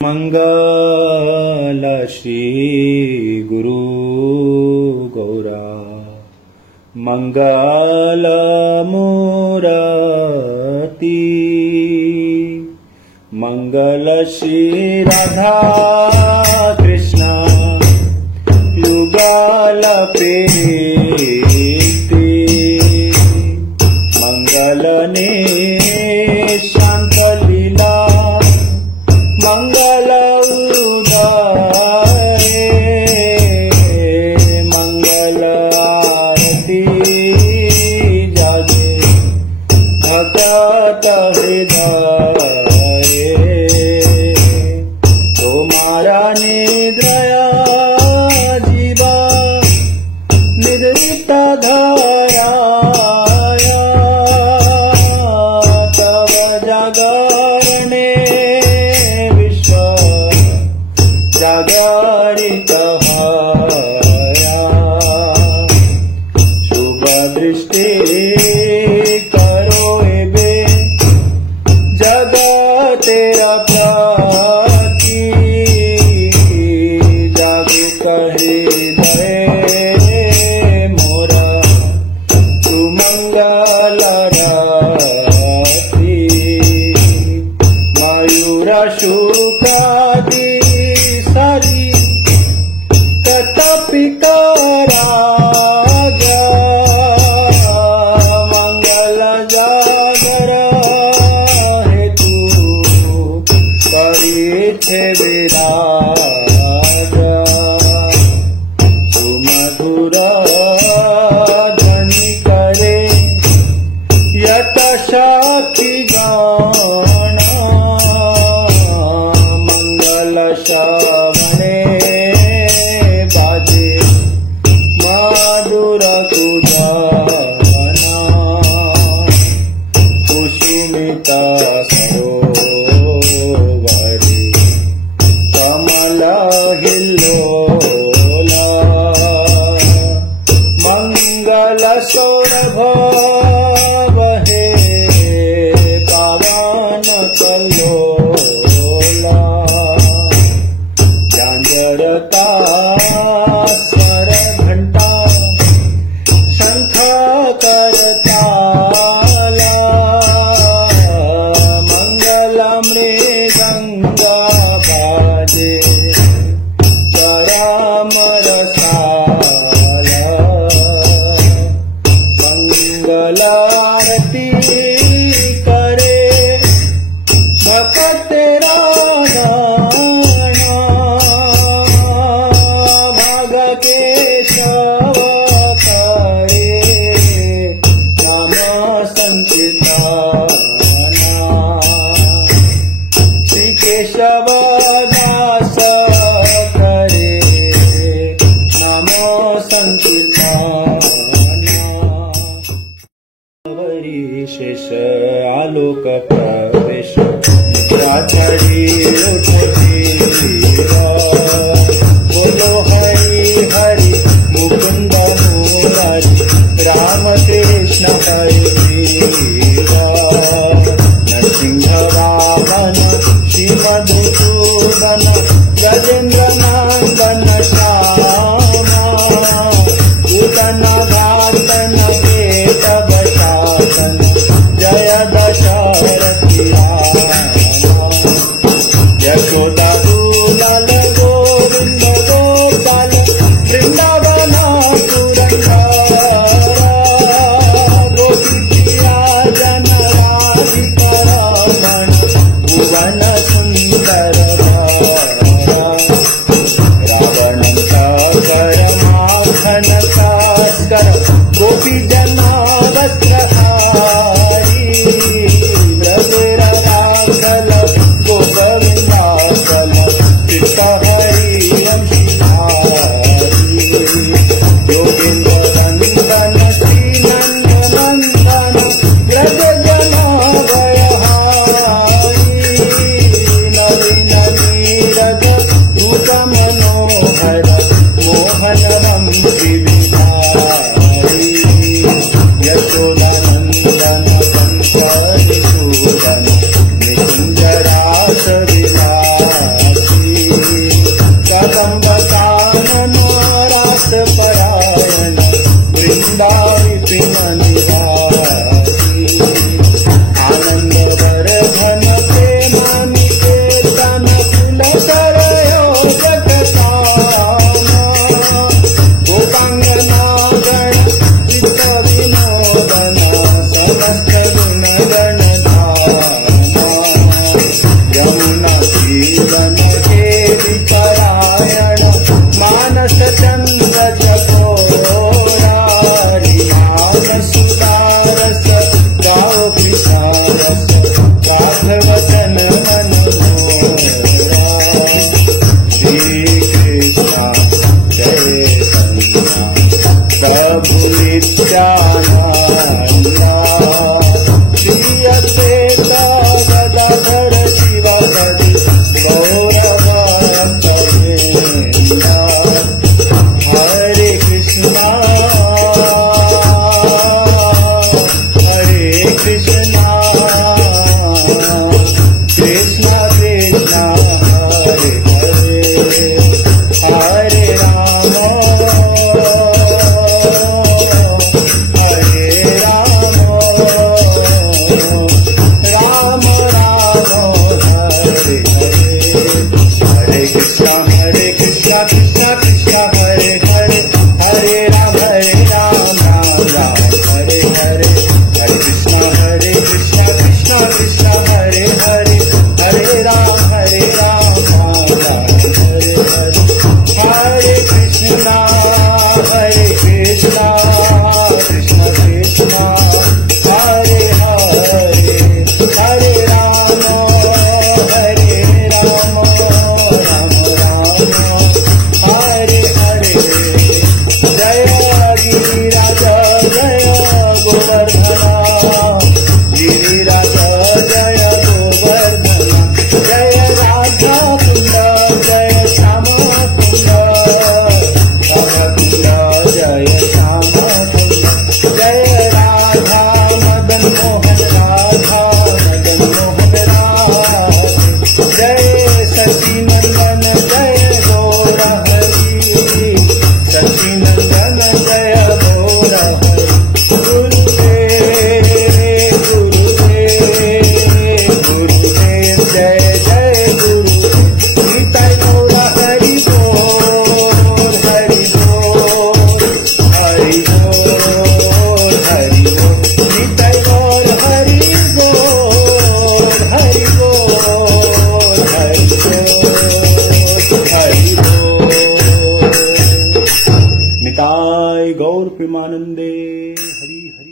मंगल श्री गुरु गौरा मंगल मूर्ति मंगल श्री राधा कृष्ण युगल प्रीति मंगल ने शांत लीला मंगल उदय मंगल आरती जागे भगत हृदय तुम्हारा निद्रया जीवा निद्रित धराया तव जागरणे जागरित शुभ दृष्टि करो एबे जगतेरा प्रति जागु हृदय मोरा सुमंगल राति मयूर शुकादि मंगल जागर हेतु परिछे विराज सुमधुर ध्वनि करे यत साखी गण मंगल श्रवणे मधुर कुजाना कुसुमित सरोवरे कमल हिल्लोला मंगल सौरभ बहे पावन कल्लोला झांझरता करताला मंगल मृदंगा बाजे चराम रसाला मंगल आरती करे भक्त राधा भाग केशव श्री केशव दास करे नमो संकीर्तना शेष आलोक प्रवेश निद्राचरी बोलो हरि हरि मुकुंद मुरारी राम कृष्ण हरि नरसिंह वामन श्री मधुसूदन गजेंद्र नंदन श्यामा पूतन घातन केशव शासन जय दशरथी यशोदा दुलाल गोविंद गोपाल वृंदावन भुवन सुंदर कृष्णा कृष्णा कृष्णा हरे हरे, हरे राम राम राम हरे हरे, हरे कृष्णा कृष्णा कृष्णा हरे हरे, हरे राम राम राम हरे हरे, हरे कृष्णा कृष्णा कृष्णा हरे हरे, हरे राम राम राम हरे हरे। जय गिरिराज जय गोवर्धना, गिरिराज जय गोवर्धना, जय राधा कुंड जय श्यामा कुंड, राधा कुंड जय श्यामा कुंड, जय राधा मदन मोहन राधा मदन मोहन राधे, जय सची नंदन जय गौर हरि, सची नंदन जय गौर हरि, गुरुदेव गुरुदेव जय जय गुरुदेव, निताय गौर हरि बोल हरि बोल हरि बोल हरि बोल, निताय गौर हरि बोल हरि बोल हरि बोल हरि बोल। निताय गौर प्रेमानंदे हरि हरि।